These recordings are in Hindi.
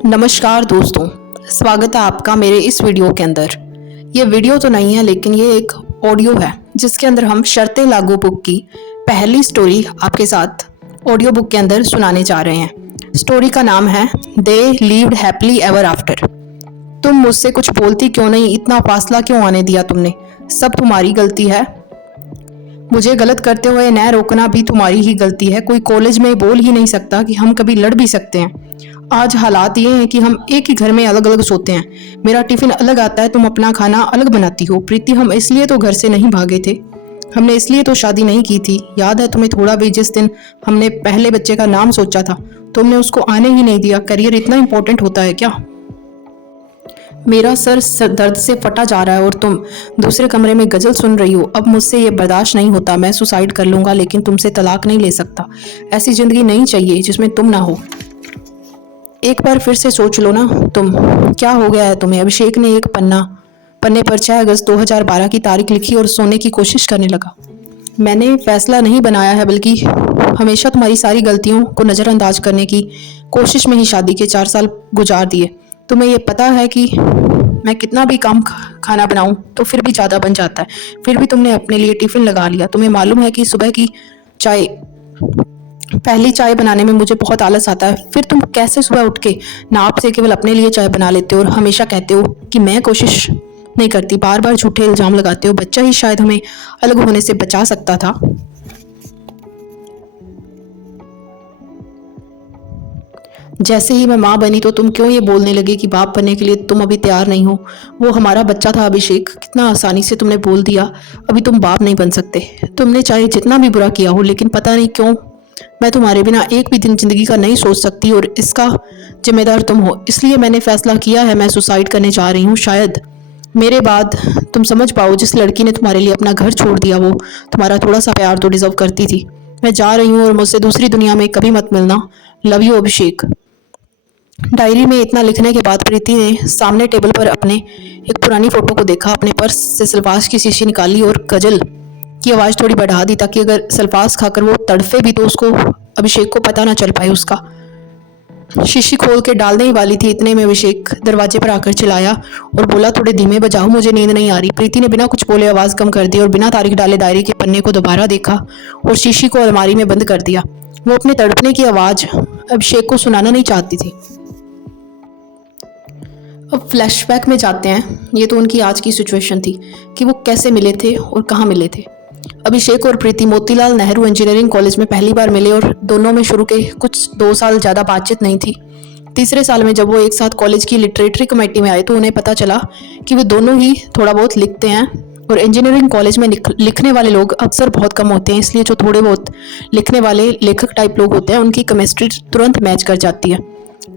नमस्कार दोस्तों, स्वागत है आपका मेरे इस वीडियो के अंदर। ये वीडियो तो नहीं है लेकिन ये एक ऑडियो है जिसके अंदर हम शर्तें लागू बुक की पहली स्टोरी आपके साथ ऑडियो बुक के अंदर सुनाने जा रहे हैं। स्टोरी का नाम है they lived happily ever after. तुम मुझसे कुछ बोलती क्यों नहीं, इतना फासला क्यों आने दिया तुमने? सब तुम्हारी गलती है। मुझे गलत करते हुए न रोकना भी तुम्हारी ही गलती है। कोई कॉलेज में बोल ही नहीं सकता कि हम कभी लड़ भी सकते हैं। आज हालात ये हैं कि हम एक ही घर में अलग अलग सोते हैं। मेरा टिफिन अलग आता है, तुम अपना खाना अलग बनाती हो। प्रीति, हम इसलिए तो घर से नहीं भागे थे, हमने इसलिए तो शादी नहीं की थी। याद है तुम्हें थोड़ा भी? जिस दिन हमने पहले बच्चे का नाम सोचा था तुमने उसको आने ही नहीं दिया। करियर इतना इंपॉर्टेंट होता है क्या? मेरा सर दर्द से फटा जा रहा है और तुम दूसरे कमरे में गजल सुन रही हो। अब मुझसे ये बर्दाश्त नहीं होता। मैं सुसाइड कर लूंगा लेकिन तुमसे तलाक नहीं ले सकता। ऐसी जिंदगी नहीं चाहिए जिसमें तुम ना हो। एक बार फिर से सोच लो ना तुम। क्या हो गया है तुम्हें? अभिषेक ने एक पन्ने पर 6 अगस्त 2012 की तारीख लिखी और सोने की कोशिश करने लगा। मैंने फैसला नहीं बनाया है, बल्कि हमेशा तुम्हारी सारी गलतियों को नज़रअंदाज करने की कोशिश में ही शादी के 4 साल गुजार दिए। तुम्हें ये पता है कि मैं कितना भी कम खाना बनाऊं तो फिर भी ज़्यादा बन जाता है। फिर भी तुमने अपने लिए टिफ़िन लगा लिया। तुम्हें मालूम है कि सुबह की चाय पहली चाय बनाने में मुझे बहुत आलस आता है। फिर तुम कैसे सुबह उठ के नाप से केवल अपने लिए चाय बना लेते हो और हमेशा कहते हो कि मैं कोशिश नहीं करती। बार बार झूठे इल्जाम लगाते हो। बच्चा ही शायद हमें अलग होने से बचा सकता था। जैसे ही मैं माँ बनी तो तुम क्यों ये बोलने लगे कि बाप बनने के लिए तुम अभी तैयार नहीं हो? वो हमारा बच्चा था अभिषेक। कितना आसानी से तुमने बोल दिया अभी तुम बाप नहीं बन सकते। तुमने चाहे जितना भी बुरा किया हो, लेकिन पता नहीं क्यों मैं तुम्हारे बिना एक भी दिन जिंदगी का नहीं सोच सकती और इसका जिम्मेदार तुम हो। इसलिए मैंने फैसला किया है, मैं सुसाइड करने जा रही हूँ। शायद मेरे बाद तुम समझ पाओ, जिस लड़की ने तुम्हारे लिए अपना घर छोड़ दिया वो तुम्हारा थोड़ा सा प्यार तो डिजर्व करती थी। मैं जा रही हूँ और मुझसे दूसरी दुनिया में कभी मत मिलना। Love you Abhishek. डायरी में इतना लिखने के बाद प्रीति ने सामने टेबल पर अपने एक पुरानी फोटो को देखा। अपने पर्स से सल्फास की शीशी निकाली और गजल की आवाज़ थोड़ी बढ़ा दी ताकि अगर सल्फास खाकर वो तड़फे भी तो उसको अभिषेक को पता ना चल पाए उसका। शीशी खोल के डालने ही वाली थी, इतने में अभिषेक दरवाजे पर आकर चिल्लाया और बोला, थोड़े धीमे बजाओ, मुझे नींद नहीं आ रही। प्रीति ने बिना कुछ बोले आवाज़ कम कर दी और बिना तारीख डाले डायरी के पन्ने को दोबारा देखा और शीशी को अलमारी में बंद कर दिया। वो अपने तड़पने की आवाज़ अभिषेक को सुनाना नहीं चाहती थी। अब फ्लैशबैक में जाते हैं। ये तो उनकी आज की सिचुएशन थी कि वो कैसे मिले थे और कहाँ मिले थे। अभिषेक और प्रीति मोतीलाल नेहरू इंजीनियरिंग कॉलेज में पहली बार मिले और दोनों में शुरू के कुछ 2 साल ज़्यादा बातचीत नहीं थी। तीसरे साल में जब वो एक साथ कॉलेज की लिटरेचर कमेटी में आए तो उन्हें पता चला कि वो दोनों ही थोड़ा बहुत लिखते हैं और इंजीनियरिंग कॉलेज में लिखने वाले लोग अक्सर बहुत कम होते हैं। इसलिए जो थोड़े बहुत लिखने वाले लेखक टाइप लोग होते हैं उनकी केमिस्ट्री तुरंत मैच कर जाती है।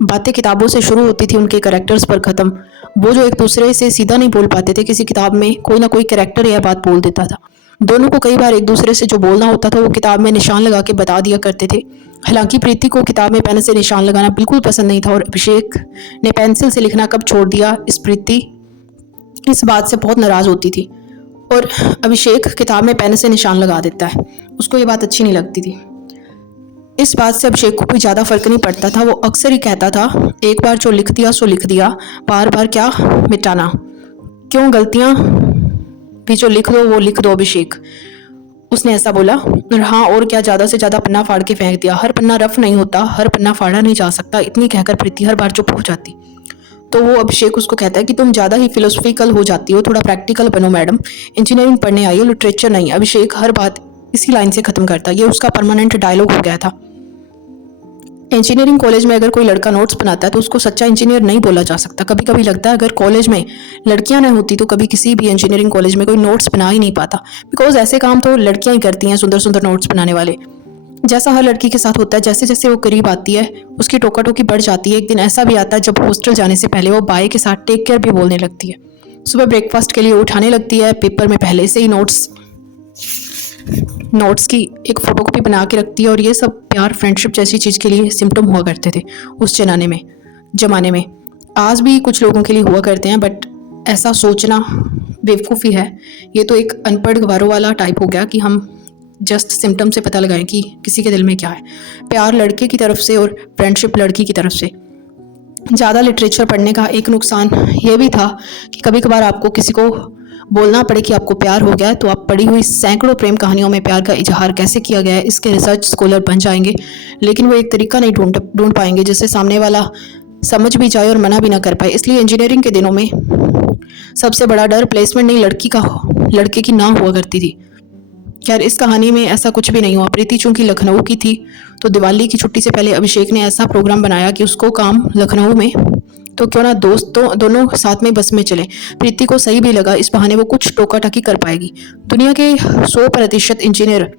बातें किताबों से शुरू होती थी, उनके कैरेक्टर्स पर ख़त्म। वो जो एक दूसरे से सीधा नहीं बोल पाते थे, किसी किताब में कोई ना कोई कैरेक्टर यह बात बोल देता था। दोनों को कई बार एक दूसरे से जो बोलना होता था वो किताब में निशान लगा के बता दिया करते थे। हालांकि प्रीति को किताब में पेन से निशान लगाना बिल्कुल पसंद नहीं था और अभिषेक ने पेंसिल से लिखना कब छोड़ दिया प्रीति इस बात से बहुत नाराज़ होती थी। और अभिषेक किताब में पेन से निशान लगा देता है, उसको ये बात अच्छी नहीं लगती थी। इस बात से अभिषेक को कोई ज़्यादा फर्क नहीं पड़ता था। वो अक्सर ही कहता था, एक बार जो लिख दिया सो लिख दिया, बार बार क्या मिटाना? क्यों गलतियाँ भी जो लिख दो वो लिख दो अभिषेक। उसने ऐसा बोला। और हाँ, और क्या, ज़्यादा से ज़्यादा पन्ना फाड़ के फेंक दिया। हर पन्ना रफ नहीं होता, हर पन्ना फाड़ा नहीं जा सकता। इतनी कहकर प्रीति हर बार चुप हो जाती तो वो अभिषेक उसको कहता है कि तुम ज़्यादा ही फिलोसफिकल हो जाती हो, थोड़ा प्रैक्टिकल बनो मैडम, इंजीनियरिंग पढ़ने आई हो, लिटरेचर नहीं। अभिषेक हर बात इसी लाइन से ख़त्म करता। ये उसका परमानेंट डायलॉग हो गया था। इंजीनियरिंग कॉलेज में अगर कोई लड़का नोट्स बनाता है तो उसको सच्चा इंजीनियर नहीं बोला जा सकता। कभी कभी लगता है अगर कॉलेज में लड़कियां न होती तो कभी किसी भी इंजीनियरिंग कॉलेज में कोई नोट्स बना ही नहीं पाता, बिकॉज ऐसे काम तो लड़कियां ही करती हैं, सुंदर सुंदर नोट्स बनाने वाले। जैसा हर लड़की के साथ होता है, जैसे जैसे वो करीब आती है उसकी टोका टोकी बढ़ जाती है। एक दिन ऐसा भी आता है जब हॉस्टल जाने से पहले वो बाय के साथ टेक केयर भी बोलने लगती है। सुबह ब्रेकफास्ट के लिए उठाने लगती है। पेपर में पहले से ही नोट्स की एक फोटोकॉपी बना के रखती है। और ये सब प्यार फ्रेंडशिप जैसी चीज़ के लिए सिम्टम हुआ करते थे उस जमाने में। आज भी कुछ लोगों के लिए हुआ करते हैं, बट ऐसा सोचना बेवकूफ़ी है। ये तो एक अनपढ़ गवारों वाला टाइप हो गया कि हम जस्ट सिम्टम से पता लगाएं कि किसी के दिल में क्या है। प्यार लड़के की तरफ से और फ्रेंडशिप लड़की की तरफ से। ज़्यादा लिटरेचर पढ़ने का एक नुकसान ये भी था कि कभी कभार आपको किसी को बोलना पड़े कि आपको प्यार हो गया है, तो आप पढ़ी हुई सैकड़ों प्रेम कहानियों में प्यार का इजहार कैसे किया गया है इसके रिसर्च स्कॉलर बन जाएंगे, लेकिन वो एक तरीका नहीं ढूंढ पाएंगे जिससे सामने वाला समझ भी जाए और मना भी ना कर पाए। इसलिए इंजीनियरिंग के दिनों में सबसे बड़ा डर प्लेसमेंट नहीं लड़के की ना हुआ करती थी। खैर इस कहानी में ऐसा कुछ भी नहीं हुआ। प्रीति चूंकि लखनऊ की थी तो दिवाली की छुट्टी से पहले अभिषेक ने ऐसा प्रोग्राम बनाया कि उसको काम लखनऊ में, तो क्यों ना दोस्तों दोनों साथ में बस में चले। प्रीति को सही भी लगा, इस बहाने वो कुछ टोका टाकी कर पाएगी। दुनिया के 100% इंजीनियर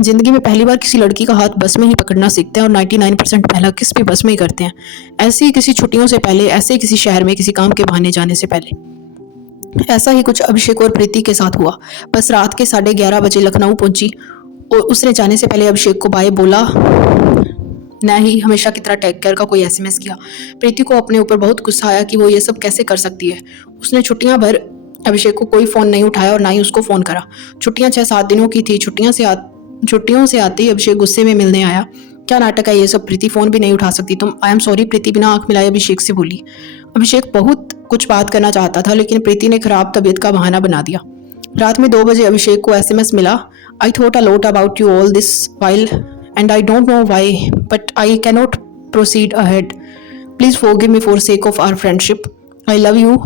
जिंदगी में पहली बार किसी लड़की का हाथ बस में ही पकड़ना सीखते हैं और 99% पहला किस भी बस में ही करते हैं। ऐसे ही किसी छुट्टियों से पहले, ऐसे ही किसी शहर में किसी काम के बहाने जाने से पहले। ऐसा ही कुछ अभिषेक और प्रीति के साथ हुआ। बस रात के 11:30 बजे लखनऊ पहुंची और उसने जाने से पहले अभिषेक को बाय बोला, न ही हमेशा की तरह टेक केयर का कोई एसएमएस किया। प्रीति को अपने ऊपर बहुत गुस्सा आया कि वो ये सब कैसे कर सकती है। उसने छुट्टियां भर अभिषेक को कोई फ़ोन नहीं उठाया और ना ही उसको फ़ोन करा। छुट्टियां 6-7 दिनों की थी। छुट्टियों से आते ही अभिषेक गुस्से में मिलने आया। क्या नाटक है ये सब, प्रीति फ़ोन भी नहीं उठा सकती तुम। आई एम सॉरी, प्रीति बिना आंख मिलाए अभिषेक से बोली। अभिषेक बहुत कुछ बात करना चाहता था लेकिन प्रीति ने खराब तबीयत का बहाना बना दिया। रात में 2 बजे अभिषेक को एसएमएस मिला, I thought a lot about you all this while and I don't know why but I cannot proceed ahead. Please forgive me for sake of our friendship. I love you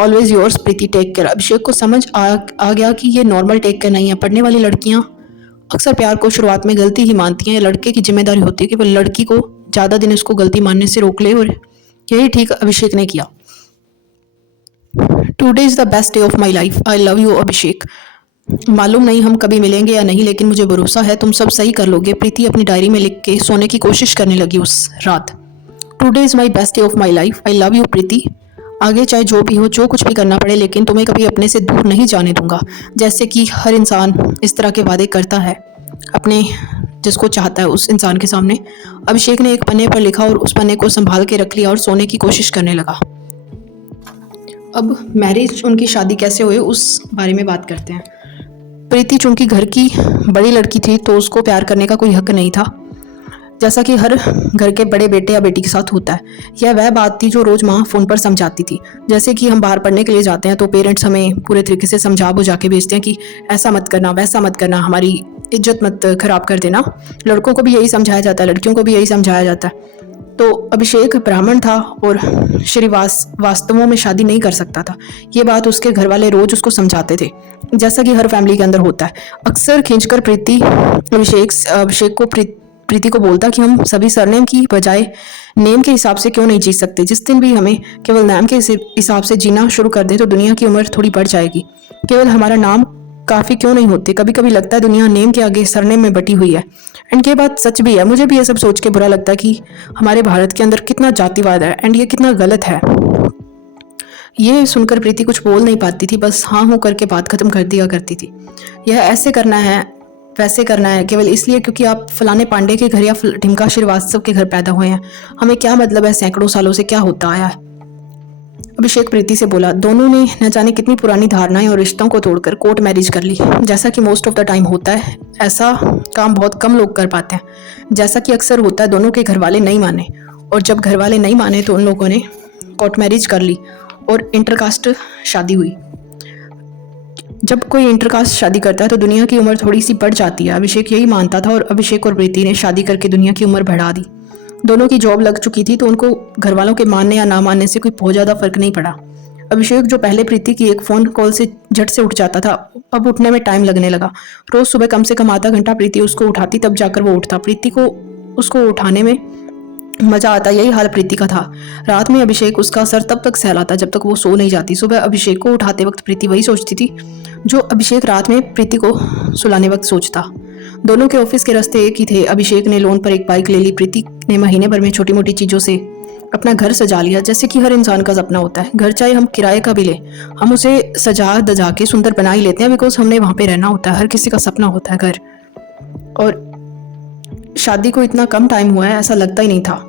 always yours Preeti, take care. Abhishek को समझ आ गया कि ये नॉर्मल टेक केयर नहीं है। पढ़ने वाली लड़कियां अक्सर प्यार को शुरुआत में गलती ही मानती हैं। लड़के की जिम्मेदारी होती है कि वो लड़की को ज़्यादा दिन उसको गलती मानने से रोक ले, और यही ठीक अभिषेक ने किया। Today is the best day of my life, I love you Abhishek. मालूम नहीं हम कभी मिलेंगे या नहीं, लेकिन मुझे भरोसा है तुम सब सही कर लोगे। प्रीति अपनी डायरी में लिख के सोने की कोशिश करने लगी उस रात। Today is my best day of my life, I love you Preeti. आगे चाहे जो भी हो, जो कुछ भी करना पड़े, लेकिन तुम्हें कभी अपने से दूर नहीं जाने दूंगा। जैसे कि हर इंसान इस तरह के वादे करता है अपने जिसको चाहता है उस इंसान के सामने। अभिषेक ने एक पन्ने पर लिखा और उस पन्ने को संभाल के रख लिया और सोने की कोशिश करने लगा। अब मैरिज, उनकी शादी कैसे हुई उस बारे में बात करते हैं। प्रीति चूंकि घर की बड़ी लड़की थी तो उसको प्यार करने का कोई हक नहीं था, जैसा कि हर घर के बड़े बेटे या बेटी के साथ होता है। यह वह बात थी जो रोज़ माँ फ़ोन पर समझाती थी। जैसे कि हम बाहर पढ़ने के लिए जाते हैं तो पेरेंट्स हमें पूरे तरीके से समझा बुझा के भेजते हैं कि ऐसा मत करना, वैसा मत करना, हमारी इज्जत मत खराब कर देना। लड़कों को भी यही समझाया जाता है, लड़कियों को भी यही समझाया जाता है। तो अभिषेक ब्राह्मण था और वास्तवों में शादी नहीं कर सकता था। ये बात उसके घर वाले रोज उसको समझाते थे, जैसा कि हर फैमिली के अंदर होता है। अक्सर खींचकर अभिषेक को प्रीति को बोलता कि हम सभी सरनेम की बजाय नेम के हिसाब से क्यों नहीं जी सकते। जिस दिन भी हमें केवल नाम के हिसाब से जीना शुरू कर दे तो दुनिया की उम्र थोड़ी बढ़ जाएगी। केवल हमारा नाम काफ़ी क्यों नहीं होते। कभी कभी लगता है दुनिया नेम के आगे सरनेम में बटी हुई है। एंड ये बात सच भी है। मुझे भी ये सब सोच के बुरा लगता है कि हमारे भारत के अंदर कितना जातिवाद है एंड ये कितना गलत है। ये सुनकर प्रीति कुछ बोल नहीं पाती थी, बस हाँ हूँ करके बात खत्म कर दिया करती थी। यह ऐसे करना है, वैसे करना है, केवल इसलिए क्योंकि आप फलाने पांडे के घर या ढिमका श्रीवास्तव के घर पैदा हुए हैं। हमें क्या मतलब है सैकड़ों सालों से क्या होता आया है। अभिषेक प्रीति से बोला। दोनों ने न जाने कितनी पुरानी धारणाएं और रिश्तों को तोड़कर कोर्ट मैरिज कर ली। जैसा कि मोस्ट ऑफ द टाइम होता है, ऐसा काम बहुत कम लोग कर पाते हैं। जैसा कि अक्सर होता है, दोनों के घर वाले नहीं माने, और जब घर वाले नहीं माने तो उन लोगों ने कोर्ट मैरिज कर ली और इंटरकास्ट शादी हुई। जब कोई इंटरकास्ट शादी करता है तो दुनिया की उम्र थोड़ी सी बढ़ जाती है। अभिषेक यही मानता था और अभिषेक और प्रीति ने शादी करके दुनिया की उम्र बढ़ा दी। दोनों की जॉब लग चुकी थी तो उनको घर वालों के मानने या ना मानने से कोई बहुत ज़्यादा फर्क नहीं पड़ा। अभिषेक जो पहले प्रीति की एक फ़ोन कॉल से झट से उठ जाता था, अब उठने में टाइम लगने लगा। रोज़ सुबह कम से कम आधा घंटा प्रीति उसको उठाती, तब जाकर वो उठता। प्रीति को उसको उठाने में मज़ा आता। यही हाल प्रीति का था। रात में अभिषेक उसका सर तब तक सहलाता जब तक वो सो नहीं जाती। सुबह अभिषेक को उठाते वक्त प्रीति वही सोचती थी जो अभिषेक रात में प्रीति को सुलाने वक्त सोचता। दोनों के ऑफिस के रास्ते एक ही थे। अभिषेक ने लोन पर एक बाइक ले ली। प्रीति ने महीने भर में छोटी मोटी चीज़ों से अपना घर सजा लिया, जैसे कि हर इंसान का सपना होता है। घर चाहे हम किराए का भी लें, हम उसे सजा दजा के सुंदर बना ही लेते हैं, बिकॉज हमने वहाँ पे रहना होता है। हर किसी का सपना होता है घर। और शादी को इतना कम टाइम हुआ है ऐसा लगता ही नहीं था।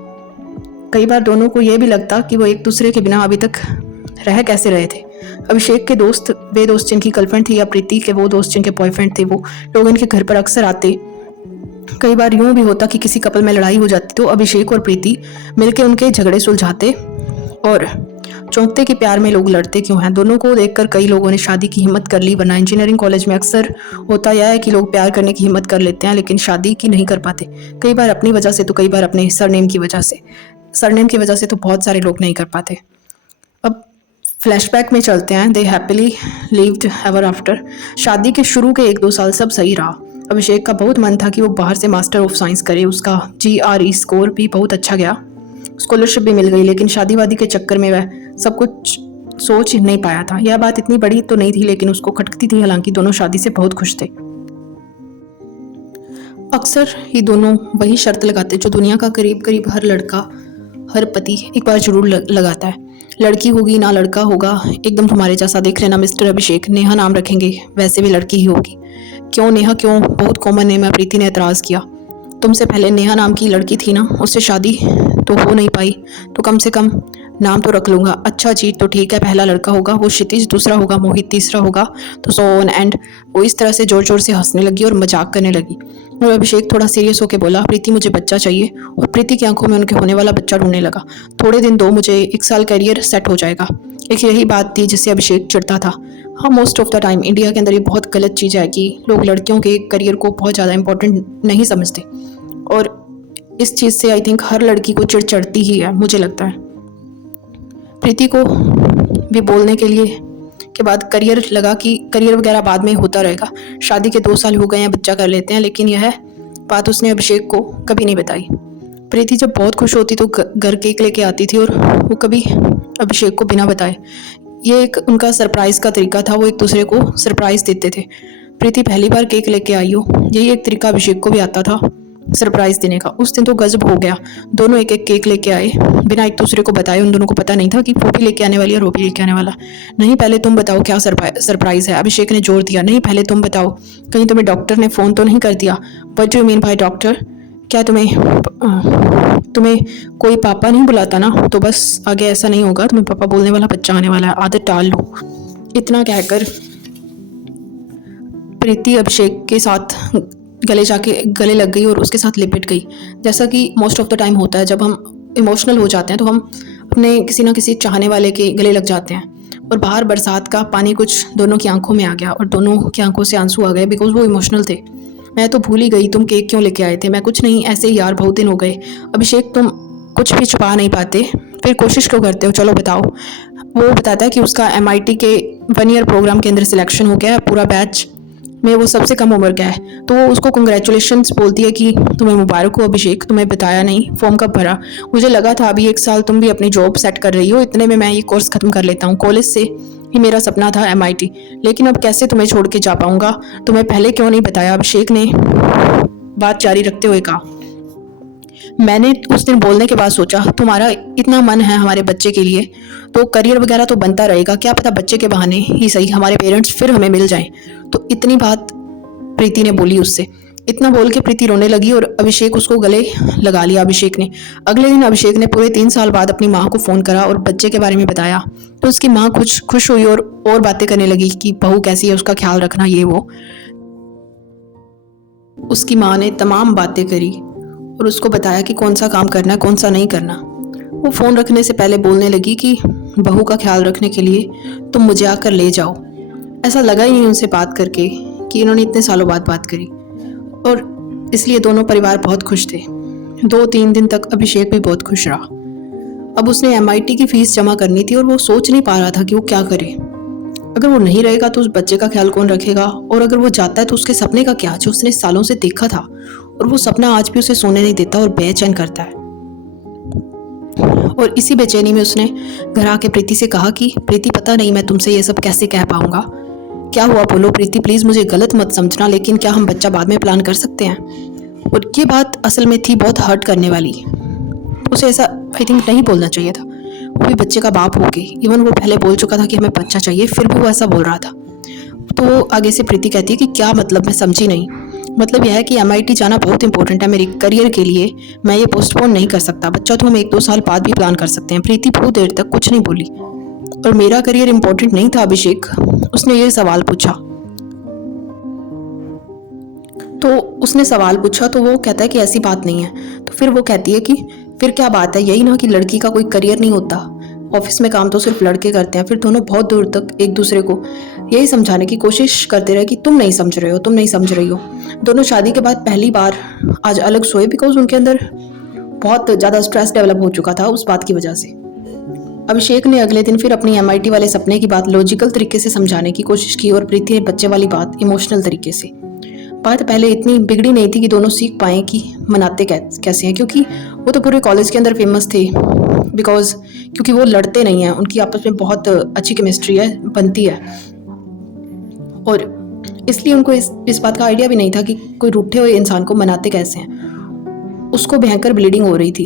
कई बार दोनों को यह भी लगता कि वो एक दूसरे के बिना अभी तक रह कैसे रहे थे। अभिषेक के दोस्त, वे दोस्त जिनकी गर्लफ्रेंड थी, या प्रीति के वो दोस्त जिनके बॉयफ्रेंड थे, वो लोग इनके घर पर अक्सर आते कई बार यूं भी होता कि किसी कपल में लड़ाई हो जाती तो अभिषेक और प्रीति मिलके उनके झगड़े सुलझाते और चौंकते कि प्यार में लोग लड़ते क्यों हैं। दोनों को देखकर कई लोगों ने शादी की हिम्मत कर ली, वरना इंजीनियरिंग कॉलेज में अक्सर होता यह है कि लोग प्यार करने की हिम्मत कर लेते हैं लेकिन शादी की नहीं कर पाते। कई बार अपनी वजह से तो कई बार अपने सरनेम की वजह से। सरनेम की वजह से तो बहुत सारे लोग नहीं कर पाते। अब फ्लैशबैक में चलते हैं। दे हैप्पीली लिव्ड एवर आफ्टर। शादी के शुरू के 1-2 साल सब सही रहा। अभिषेक का बहुत मन था कि वो बाहर से मास्टर ऑफ साइंस करे। उसका GRE स्कोर भी बहुत अच्छा गया, स्कॉलरशिप भी मिल गई, लेकिन शादी वादी के चक्कर में वह सब कुछ सोच नहीं पाया था। यह बात इतनी बड़ी तो नहीं थी लेकिन उसको खटकती थी। हालांकि दोनों शादी से बहुत खुश थे। अक्सर ही दोनों वही शर्त लगाते जो दुनिया का करीब करीब हर लड़का, हर पति एक बार जरूर लगाता है। लड़की होगी ना लड़का होगा, एकदम तुम्हारे जैसा देख लेना मिस्टर अभिषेक, नेहा नाम रखेंगे, वैसे भी लड़की ही होगी। क्यों नेहा क्यों, बहुत कॉमन नेम है। प्रीति ने एतराज़ किया। तुमसे पहले नेहा नाम की लड़की थी ना, उससे शादी तो हो नहीं पाई, तो कम से कम नाम तो रख लूँगा। अच्छा जी तो ठीक है, पहला लड़का होगा वो क्षितिज, दूसरा होगा मोहित, तीसरा होगा तो सो ऑन एंड। वो इस तरह से जोर जोर से हंसने लगी और मजाक करने लगी। और अभिषेक थोड़ा सीरियस होकर बोला, प्रीति मुझे बच्चा चाहिए। और प्रीति की आंखों में उनके होने वाला बच्चा ढूंढने लगा। थोड़े दिन दो, मुझे 1 साल करियर सेट हो जाएगा। एक यही बात थी जिससे अभिषेक चिढ़ता था। हाँ, most of the time India के अंदर ये बहुत गलत चीज़ है कि लोग लड़कियों के करियर को बहुत ज़्यादा इंपॉर्टेंट नहीं समझते, और इस चीज़ से आई थिंक हर लड़की को चिढ़ चढ़ती ही है, मुझे लगता है। प्रीति को भी बोलने के लिए के बाद करियर लगा कि करियर वगैरह बाद में होता रहेगा, शादी के 2 साल हो गए हैं, बच्चा कर लेते हैं, लेकिन यह बात उसने अभिषेक को कभी नहीं बताई। प्रीति जब बहुत खुश होती तो घर केक लेके आती थी और वो कभी अभिषेक को बिना बताए। ये एक उनका सरप्राइज का तरीका था, वो एक दूसरे को सरप्राइज देते थे। प्रीति पहली बार केक लेके आई हो, यही एक तरीका अभिषेक को भी आता था सरप्राइज देने का। उस दिन तो गजब हो गया, दोनों एक एक केक लेके आए बिना एक दूसरे को बताए। उन दोनों को पता नहीं था कि वो भी लेके आने वाली है और वो भी लेके आने वाला। नहीं पहले तुम बताओ क्या सरप्राइज है, अभिषेक ने जोर दिया। नहीं पहले तुम बताओ, कहीं तुम्हें डॉक्टर ने फ़ोन तो नहीं कर दिया? What do you mean by doctor? क्या तुम्हें कोई पापा नहीं बुलाता ना? तो बस आगे ऐसा नहीं होगा, तुम्हें पापा बोलने वाला बच्चा आने वाला है, आदत टाल लो। इतना कहकर प्रीति अभिषेक के साथ गले लग गई और उसके साथ लिपट गई। जैसा कि मोस्ट ऑफ द टाइम होता है, जब हम इमोशनल हो जाते हैं तो हम अपने किसी ना किसी चाहने वाले के गले लग जाते हैं। और बाहर बरसात का पानी कुछ दोनों की आंखों में आ गया और दोनों की आंखों से आंसू आ गए, बिकॉज वो इमोशनल थे। मैं तो भूल ही गई तुम केक क्यों लेके आए थे। मैं कुछ नहीं, ऐसे ही यार, बहुत दिन हो गए। अभिषेक तुम कुछ भी छुपा नहीं पाते, फिर कोशिश क्यों करते हो? चलो बताओ। वो बताता है कि उसका MIT के 1 ईयर प्रोग्राम के अंदर सिलेक्शन हो गया है, पूरा बैच में वो सबसे कम उम्र का है। तो वो उसको कंग्रेचुलेशंस बोलती है कि तुम्हें मुबारक हो अभिषेक, तुम्हें बताया नहीं, फॉर्म कब भरा? मुझे लगा था अभी 1 साल तुम भी अपनी जॉब सेट कर रही हो, इतने में मैं ये कोर्स खत्म कर लेता हूँ। कॉलेज से ही मेरा सपना था MIT, लेकिन अब कैसे तुम्हें छोड़ के जा पाऊंगा? तुम्हें पहले क्यों नहीं बताया? अभिषेक ने बात जारी रखते हुए कहा। मैंने उस दिन बोलने के बाद सोचा, तुम्हारा इतना मन है हमारे बच्चे के लिए तो करियर वगैरह तो बनता रहेगा, क्या पता बच्चे के बहाने ही सही हमारे पेरेंट्स फिर हमें मिल जाएं। तो इतनी बात प्रीति ने बोली उससे। इतना बोल के प्रीति रोने लगी और अभिषेक उसको गले लगा लिया अभिषेक ने। अगले दिन अभिषेक ने पूरे 3 साल बाद अपनी माँ को फ़ोन करा और बच्चे के बारे में बताया। तो उसकी माँ खुश हुई और बातें करने लगी कि बहू कैसी है, उसका ख्याल रखना, ये वो। उसकी माँ ने तमाम बातें करी और उसको बताया कि कौन सा काम करना है, कौन सा नहीं करना। वो फ़ोन रखने से पहले बोलने लगी कि बहू का ख्याल रखने के लिए तुम मुझे आकर ले जाओ। ऐसा लगा ही नहीं उनसे बात करके कि इन्होंने इतने सालों बाद बात करी, और इसलिए दोनों परिवार बहुत खुश थे। 2-3 दिन तक अभिषेक भी बहुत खुश रहा। अब उसने MIT की फ़ीस जमा करनी थी और वो सोच नहीं पा रहा था कि वो क्या करे। अगर वो नहीं रहेगा तो उस बच्चे का ख्याल कौन रखेगा, और अगर वो जाता है तो उसके सपने का क्या, जो उसने सालों से देखा था, और वो सपना आज भी उसे सोने नहीं देता और बेचैन करता है। और इसी बेचैनी में उसने घर आके प्रीति से कहा कि प्रीति, पता नहीं मैं तुमसे ये सब कैसे कह पाऊंगा। क्या हुआ बोलो प्रीति, प्लीज़ मुझे गलत मत समझना, लेकिन क्या हम बच्चा बाद में प्लान कर सकते हैं? और ये बात असल में थी बहुत हर्ट करने वाली। उसे ऐसा आई थिंक नहीं बोलना चाहिए था, वो भी बच्चे का बाप हो के। इवन वो पहले बोल चुका था कि हमें बच्चा चाहिए, फिर भी वो ऐसा बोल रहा था। तो आगे से प्रीति कहती है कि क्या मतलब, मैं समझी नहीं। मतलब यह है कि MIT जाना बहुत इंपॉर्टेंट है मेरे करियर के लिए, मैं ये पोस्टपोन नहीं कर सकता। बच्चा तो हम 1-2 साल बाद भी प्लान कर सकते हैं। प्रीति बहुत देर तक कुछ नहीं बोली। और मेरा करियर इंपॉर्टेंट नहीं था अभिषेक? उसने ये सवाल पूछा। तो उसने सवाल पूछा तो वो कहता है कि ऐसी बात नहीं है। तो फिर वो कहती है कि फिर क्या बात है, यही ना कि लड़की का कोई करियर नहीं होता, ऑफिस में काम तो सिर्फ लड़के करते हैं। फिर दोनों बहुत दूर तक एक दूसरे को यही समझाने की कोशिश करते रहे कि तुम नहीं समझ रहे हो, तुम नहीं समझ रही हो। दोनों शादी के बाद पहली बार आज अलग सोए, बिकॉज उनके अंदर बहुत ज़्यादा स्ट्रेस डेवलप हो चुका था उस बात की वजह से। अभिषेक ने अगले दिन फिर अपनी MIT वाले सपने की बात लॉजिकल तरीके से समझाने की कोशिश की और प्रीति ने बच्चे वाली बात इमोशनल तरीके से। बात पहले इतनी बिगड़ी नहीं थी कि दोनों सीख पाए कि मनाते कैसे हैं, क्योंकि वो तो पूरे कॉलेज के अंदर फेमस थे क्योंकि वो लड़ते नहीं हैं, उनकी आपस में बहुत अच्छी केमिस्ट्री है, बनती है। और इसलिए उनको इस बात का आइडिया भी नहीं था कि कोई रूठे हुए इंसान को मनाते कैसे हैं। उसको भयंकर ब्लीडिंग हो रही थी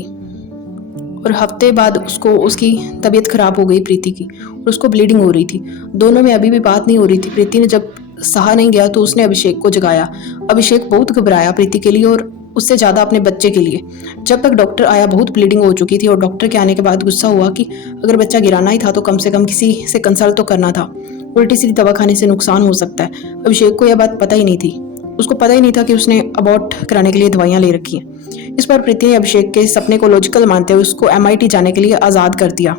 और हफ्ते बाद उसकी तबीयत खराब हो गई प्रीति की, और उसको ब्लीडिंग हो रही थी। दोनों में अभी भी बात नहीं हो रही थी। प्रीति ने जब सहा नहीं गया तो उसने अभिषेक को जगाया। अभिषेक बहुत घबराया प्रीति के लिए और उससे ज़्यादा अपने बच्चे के लिए। जब तक डॉक्टर आया बहुत ब्लीडिंग हो चुकी थी और डॉक्टर के आने के बाद गुस्सा हुआ कि अगर बच्चा गिराना ही था तो कम से कम किसी से कंसल्ट तो करना था, उल्टी सीधी दवा खाने से नुकसान हो सकता है। अभिषेक को यह बात पता ही नहीं थी, उसको पता ही नहीं था कि उसने अबॉर्ट कराने के लिए दवाइयाँ ले रखी हैं। इस पर प्रीति ने अभिषेक के सपने को लॉजिकल मानते हुए उसको MIT जाने के लिए आज़ाद कर दिया।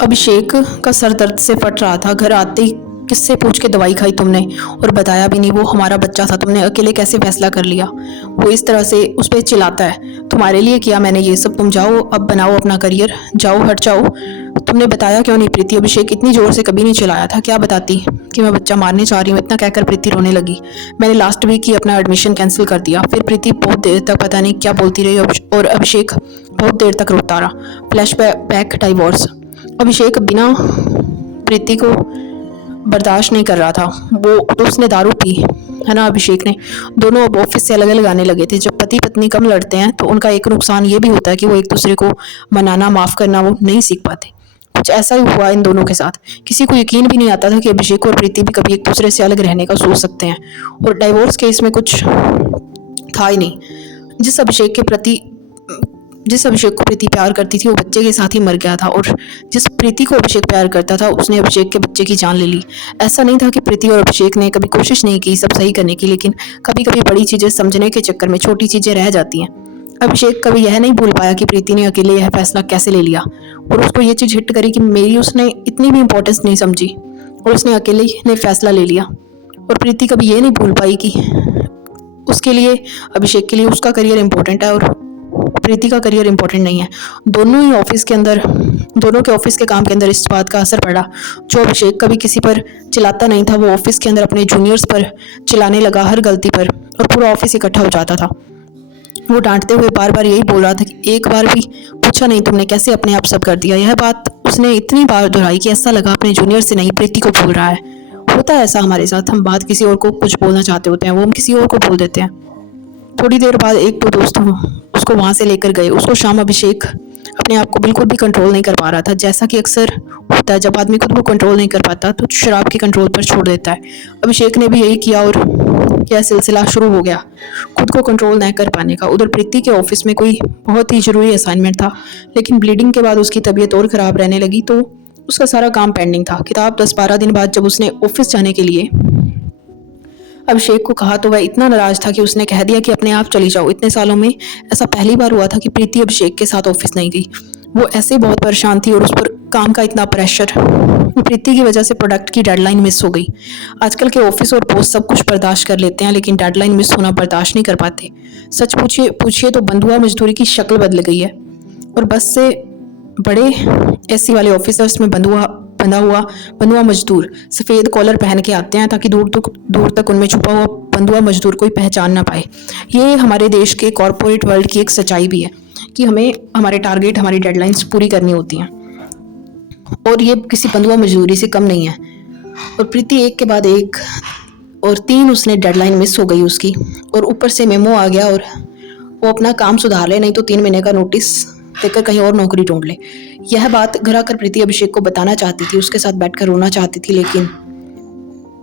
अभिषेक का सर दर्द से फट रहा था। घर आते ही किससे पूछ के दवाई खाई तुमने, और बताया भी नहीं वो हमारा बच्चा था, तुमने अकेले कैसे फैसला कर लिया। वो इस तरह से उस पर चिल्लाता है, तुम्हारे लिए किया मैंने ये सब, तुम जाओ अब बनाओ अपना करियर, जाओ हट जाओ। तुमने बताया क्यों नहीं प्रीति? अभिषेक इतनी जोर से कभी नहीं चिल्लाया था, क्या बताती कि मैं बच्चा मारने चाह रही हूँ। इतना कहकर प्रीति रोने लगी। मैंने लास्ट वीक ही अपना एडमिशन कैंसिल कर दिया। फिर प्रीति बहुत देर तक पता नहीं क्या बोलती रही और अभिषेक बहुत देर तक रोता रहा। Flashback divorce. अभिषेक बिना प्रीति को बर्दाश्त नहीं कर रहा था। वो तो उसने दारू पी है ना अभिषेक ने। दोनों अब ऑफिस से अलग अलग आने लगे थे। जब पति पत्नी कम लड़ते हैं तो उनका एक नुकसान ये भी होता है कि वो एक दूसरे को मनाना माफ़ करना वो नहीं सीख पाते। कुछ ऐसा ही हुआ इन दोनों के साथ। किसी को यकीन भी नहीं आता था कि अभिषेक और प्रीति भी कभी एक दूसरे से अलग रहने का सोच सकते हैं। और डाइवोर्स केस में कुछ था ही नहीं। जिस अभिषेक को प्रीति प्यार करती थी वो बच्चे के साथ ही मर गया था, और जिस प्रीति को अभिषेक प्यार करता था उसने अभिषेक के बच्चे की जान ले ली। ऐसा नहीं था कि प्रीति और अभिषेक ने कभी कोशिश नहीं की सब सही करने की, लेकिन कभी कभी बड़ी चीज़ें समझने के चक्कर में छोटी चीज़ें रह जाती हैं। अभिषेक कभी यह नहीं भूल पाया कि प्रीति ने अकेले यह फैसला कैसे ले लिया, और उसको ये चीज़ हिट करी कि मेरी उसने इतनी भी इम्पोर्टेंस नहीं समझी और उसने अकेले ने फैसला ले लिया। और प्रीति कभी ये नहीं भूल पाई कि उसके लिए अभिषेक के लिए उसका करियर इम्पोर्टेंट है और प्रीति का करियर इंपॉर्टेंट नहीं है। दोनों के ऑफिस के काम के अंदर इस बात का असर पड़ा। जो अभिषेक कभी किसी पर चिल्लाता नहीं था वो ऑफिस के अंदर अपने जूनियर्स पर चिल्लाने लगा हर गलती पर, और पूरा ऑफिस इकट्ठा हो जाता था। वो डांटते हुए बार बार यही बोल रहा था कि एक बार भी पूछा नहीं तुमने, कैसे अपने आप सब कर दिया। यह बात उसने इतनी बार दोहराई कि ऐसा लगा अपने जूनियर से नहीं प्रीति को बोल रहा है। होता है ऐसा हमारे साथ, हम बात किसी और को कुछ बोलना चाहते होते हैं वो हम किसी और को बोल देते हैं। थोड़ी देर बाद एक दो दोस्त उसको वहाँ से लेकर गए। उसको शाम अभिषेक अपने आप को बिल्कुल भी कंट्रोल नहीं कर पा रहा था। जैसा कि अक्सर होता है जब आदमी खुद को कंट्रोल नहीं कर पाता तो शराब के कंट्रोल पर छोड़ देता है। अभिषेक ने भी यही किया और यह सिलसिला शुरू हो गया खुद को कंट्रोल न कर पाने का। उधर प्रीति के ऑफिस में कोई बहुत ही ज़रूरी असाइनमेंट था, लेकिन ब्लीडिंग के बाद उसकी तबीयत और ख़राब रहने लगी तो उसका सारा काम पेंडिंग था। किताब 10-12 दिन बाद जब उसने ऑफिस जाने के लिए अभिषेक को कहा तो वह इतना नाराज था कि उसने कह दिया कि अपने आप चली जाओ। इतने सालों में ऐसा पहली बार हुआ था कि प्रीति अभिषेक के साथ ऑफिस नहीं गई। वो ऐसे बहुत परेशान थी और उस पर काम का इतना प्रेशर। प्रीति की वजह से प्रोडक्ट की डेडलाइन मिस हो गई। आजकल के ऑफिस और बॉस सब कुछ बर्दाश्त कर लेते हैं, लेकिन डेडलाइन मिस होना बर्दाश्त नहीं कर पाते। सच पूछिए तो बंधुआ मजदूरी की शक्ल बदल गई है, और बस से बड़े एसी वाले ऑफिसर्स में बंधुआ मजदूर सफ़ेद कॉलर पहन के आते हैं ताकि दूर तक उनमें छुपा हुआ बंधुआ मजदूर कोई पहचान ना पाए। ये हमारे देश के कॉरपोरेट वर्ल्ड की एक सच्चाई भी है कि हमें हमारे टारगेट, हमारी डेडलाइंस पूरी करनी होती हैं, और ये किसी बंधुआ मजदूरी से कम नहीं है। और प्रीति एक के बाद एक और 3 उसने डेडलाइन मिस हो गई उसकी, और ऊपर से मेमो आ गया और वो अपना काम सुधार ले, नहीं तो 3 महीने का नोटिस देकर कहीं और नौकरी ढूंढ ले। यह बात घर आकर प्रीति अभिषेक को बताना चाहती थी, उसके साथ बैठकर रोना चाहती थी, लेकिन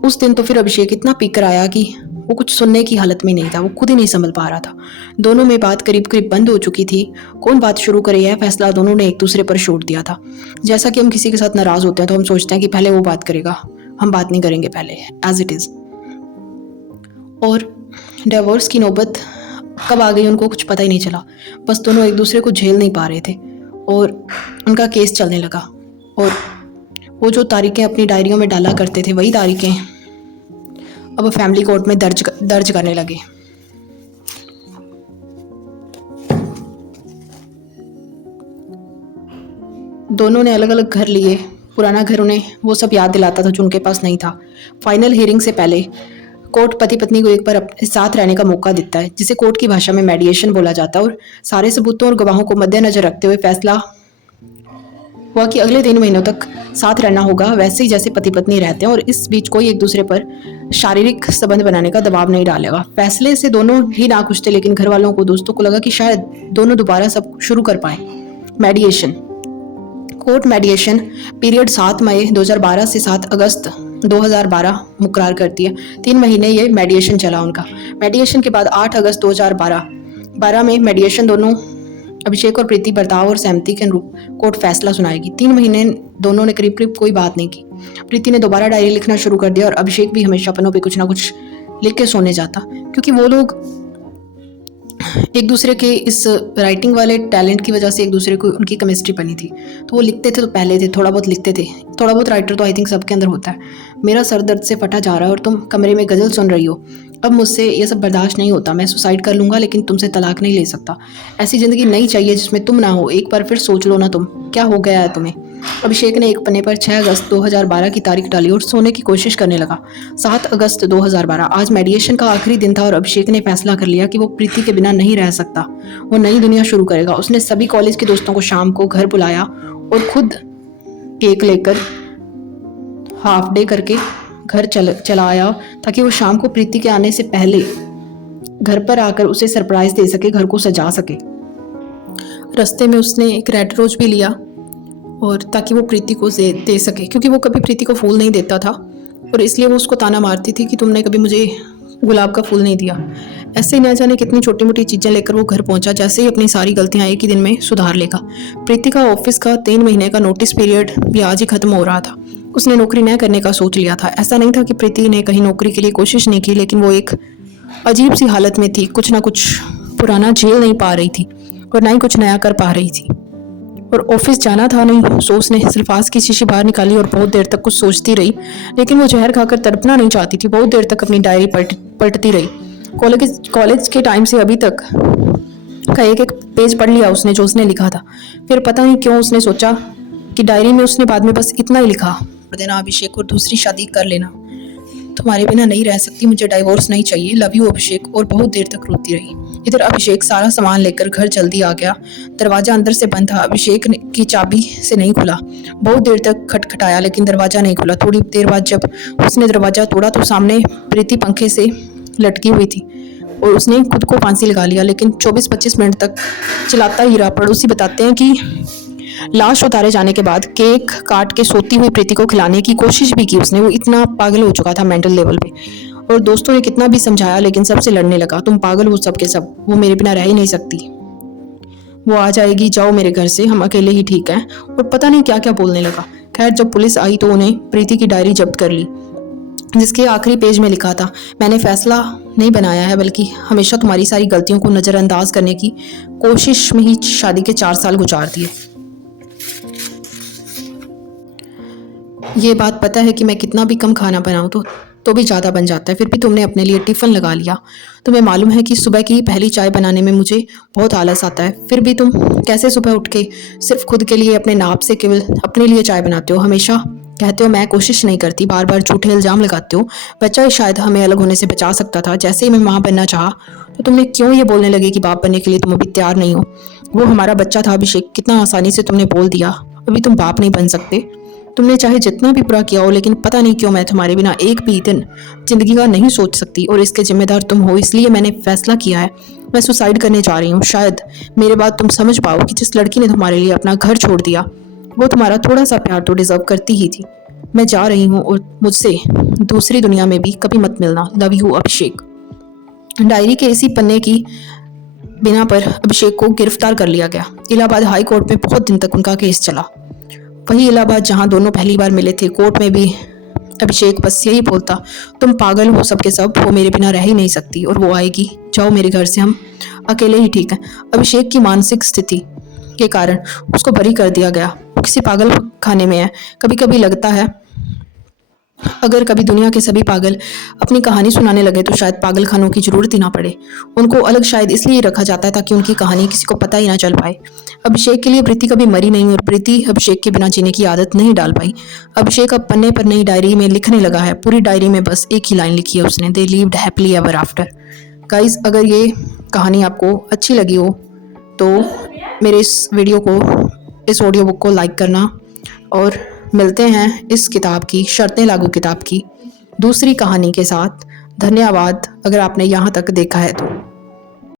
उस दिन तो फिर अभिषेक इतना पीकर आया कि वो कुछ सुनने की हालत में नहीं था। वो खुद ही नहीं संभल पा रहा था। दोनों में बात करीब करीब बंद हो चुकी थी। कौन बात शुरू करे यह फैसला दोनों ने एक दूसरे पर छोड़ दिया था। जैसा कि हम किसी के साथ नाराज होते हैं तो हम सोचते हैं कि पहले वो बात करेगा, हम बात नहीं करेंगे पहले, एज इट इज़। और डिवोर्स की नौबत कब आ गई उनको कुछ पता ही नहीं चला। बस दोनों एक दूसरे को झेल नहीं पा रहे थे और उनका केस चलने लगा। और वो जो तारीखें अपनी डायरियों में डाला करते थे वही तारीखें अब फैमिली कोर्ट में दर्ज करने लगे। दोनों ने अलग अलग घर लिए। पुराना घर उन्हें वो सब याद दिलाता था जो उनके पास नहीं था। फाइनल हियरिंग से पहले कोर्ट पति पत्नी को एक बार अपने साथ रहने का मौका देता है, जिसे कोर्ट की भाषा में मेडिएशन बोला जाता है। और सारे सबूतों और गवाहों को मद्देनजर रखते हुए फैसला हुआ कि अगले 3 महीनों तक साथ रहना होगा, वैसे ही जैसे पति पत्नी रहते हैं, और इस बीच कोई एक दूसरे पर शारीरिक संबंध बनाने का दबाव नहीं डालेगा। फैसले से दोनों ही नाखुश थे, लेकिन घर वालों को, दोस्तों को लगा कि शायद दोनों दोबारा सब शुरू कर पाए। मेडिएशन। कोर्ट मेडिएशन पीरियड 7 मई 2012 से 7 अगस्त 2012 मुकर्रर करती है। 3 महीने ये मेडिएशन चला उनका। मेडिएशन के बाद 8 अगस्त 2012 में मेडिएशन दोनों अभिषेक और प्रीति बर्ताव और सहमति के अनुरूप कोर्ट फैसला सुनाएगी। 3 महीने दोनों ने करीब करीब कोई बात नहीं की। प्रीति ने दोबारा डायरी लिखना शुरू कर दिया और अभिषेक भी हमेशा पन्नों पे कुछ ना कुछ लिख के सोने जाता, क्योंकि वो लोग एक दूसरे के इस राइटिंग वाले टैलेंट की वजह से एक दूसरे को उनकी केमिस्ट्री बनी थी। तो वो लिखते थे तो पहले थे, थोड़ा बहुत लिखते थे। थोड़ा बहुत राइटर तो आई थिंक सबके अंदर होता है। मेरा सर दर्द से फटा जा रहा है और तुम कमरे में गज़ल सुन रही हो। अब मुझसे ये सब बर्दाश्त नहीं होता। मैं सुसाइड कर लूँगा, लेकिन तुमसे तलाक नहीं ले सकता। ऐसी ज़िंदगी नहीं चाहिए जिसमें तुम ना हो। एक बार फिर सोच लो ना, तुम क्या हो गया है तुम्हें। अभिषेक ने एक पन्ने पर 6 अगस्त 2012 की तारीख डाली और सोने की कोशिश करने लगा। 7 अगस्त 2012 आज मेडिएशन का आखिरी दिन था और अभिषेक ने फैसला कर लिया कि वो प्रीति के बिना नहीं रह सकता। वो नई दुनिया शुरू करेगा। उसने सभी कॉलेज के दोस्तों को शाम को घर बुलाया और खुद केक लेकर हाफ डे करके घर चला आया, ताकि वो शाम को प्रीति के आने से पहले घर पर आकर उसे सरप्राइज दे सके, घर को सजा सके। रास्ते में उसने एक रेड रोज भी लिया और ताकि वो प्रीति को दे सके, क्योंकि वो कभी प्रीति को फूल नहीं देता था और इसलिए वो उसको ताना मारती थी कि तुमने कभी मुझे गुलाब का फूल नहीं दिया। ऐसे ही न जाने कितनी छोटी मोटी चीज़ें लेकर वो घर पहुंचा, जैसे ही अपनी सारी गलतियां एक ही दिन में सुधार लेगा। प्रीति का ऑफिस का 3 महीने का नोटिस पीरियड भी आज ही खत्म हो रहा था। उसने नौकरी न करने का सोच लिया था। ऐसा नहीं था कि प्रीति ने कहीं नौकरी के लिए कोशिश नहीं की, लेकिन वो एक अजीब सी हालत में थी। कुछ ना कुछ पुराना झेल नहीं पा रही थी और ना ही कुछ नया कर पा रही थी। और ऑफिस जाना था नहीं, सो उसने सल्फास की शीशी बाहर निकाली और बहुत देर तक कुछ सोचती रही, लेकिन वो जहर खाकर तड़पना नहीं चाहती थी। बहुत देर तक अपनी डायरी पलटती रही। कॉलेज के टाइम से अभी तक का एक एक पेज पढ़ लिया उसने जो उसने लिखा था। फिर पता नहीं क्यों उसने सोचा कि डायरी में उसने बाद में बस इतना ही लिखा, देना अभिषेक और दूसरी शादी कर लेना। तुम्हारे बिना नहीं रह सकती, मुझे डाइवोर्स नहीं चाहिए, लव यू अभिषेक। और बहुत देर तक रोती रही। इधर अभिषेक सारा सामान लेकर घर जल्दी आ गया। दरवाजा अंदर से बंद था। अभिषेक की चाबी से नहीं खुला। बहुत देर तक खटखटाया, लेकिन दरवाजा नहीं खुला। थोड़ी देर बाद जब उसने दरवाजा तोड़ा तो सामने प्रीति पंखे से लटकी हुई थी और उसने खुद को फांसी लगा लिया। लेकिन 24-25 मिनट तक चिल्लाता ही रहा। पड़ोसी बताते हैं कि लाश उतारे जाने के बाद केक काट के सोती हुई प्रीति को खिलाने की कोशिश भी की उसने। वो इतना पागल हो चुका था मेंटल लेवल पे। और दोस्तों ने कितना भी समझाया, लेकिन सबसे लड़ने लगा। तुम पागल हो सब के सब, वो मेरे बिना रह ही नहीं सकती। वो आ जाएगी, जाओ मेरे घर से, हम अकेले ही ठीक हैं। और पता नहीं क्या क्या बोलने लगा। खैर जब पुलिस आई तो उन्हें प्रीति की डायरी जब्त कर ली, जिसके आखिरी पेज में लिखा था, मैंने फैसला नहीं बनाया है, बल्कि हमेशा तुम्हारी सारी गलतियों को नज़रअंदाज करने की कोशिश में ही शादी के 4 साल गुजार दिए। ये बात पता है कि मैं कितना भी कम खाना बनाऊं तो भी ज़्यादा बन जाता है। फिर भी तुमने अपने लिए टिफ़िन लगा लिया। तुम्हें मालूम है कि सुबह की पहली चाय बनाने में मुझे बहुत आलस आता है। फिर भी तुम कैसे सुबह उठ के सिर्फ खुद के लिए अपने नाप से केवल अपने लिए चाय बनाते हो। हमेशा कहते हो मैं कोशिश नहीं करती, बार बार झूठे इल्ज़ाम लगाते हो। बच्चा ही शायद हमें अलग होने से बचा सकता था। जैसे ही मैं माँ बनना चाहा तो तुमने क्यों ये बोलने लगे कि बाप बनने के लिए तुम अभी तैयार नहीं हो। वो हमारा बच्चा था अभिषेक, कितना आसानी से तुमने बोल दिया अभी तुम बाप नहीं बन सकते। तुमने चाहे जितना भी बुरा किया हो, लेकिन पता नहीं क्यों मैं तुम्हारे बिना एक भी दिन जिंदगी का नहीं सोच सकती, और इसके जिम्मेदार तुम हो। इसलिए मैंने फैसला किया है, मैं सुसाइड करने जा रही हूँ। शायद मेरे बाद तुम समझ पाओ कि जिस लड़की ने तुम्हारे लिए अपना घर छोड़ दिया, वो तुम्हारा थोड़ा सा प्यार तो डिजर्व करती ही थी। मैं जा रही हूँ और मुझसे दूसरी दुनिया में भी कभी मत मिलना, लव यू अभिषेक। डायरी के इसी पन्ने की बिना पर अभिषेक को गिरफ्तार कर लिया गया। इलाहाबाद हाई कोर्ट में बहुत दिन तक उनका केस चला। वही इलाहाबाद जहां दोनों पहली बार मिले थे। कोर्ट में भी अभिषेक बस यही बोलता, तुम पागल हो, सब के सब हो, मेरे बिना रह ही नहीं सकती और वो आएगी, जाओ मेरे घर से, हम अकेले ही ठीक हैं। अभिषेक की मानसिक स्थिति के कारण उसको बरी कर दिया गया। वो किसी पागल खाने में है। कभी कभी लगता है अगर कभी दुनिया के सभी पागल अपनी कहानी सुनाने लगे तो शायद पागल खानों की जरूरत ही ना पड़े। उनको अलग शायद इसलिए रखा जाता है ताकि उनकी कहानी किसी को पता ही ना चल पाए। अभिषेक के लिए प्रीति कभी मरी नहीं और प्रीति अभिषेक के बिना जीने की आदत नहीं डाल पाई। अभिषेक अब पन्ने पर नई डायरी में लिखने लगा है। पूरी डायरी में बस एक ही लाइन लिखी है उसने, they lived happily ever after. Guys, अगर ये कहानी आपको अच्छी लगी हो तो मेरे इस ऑडियो बुक को लाइक करना, और मिलते हैं इस किताब की, शर्तें लागू किताब की दूसरी कहानी के साथ। धन्यवाद अगर आपने यहाँ तक देखा है तो।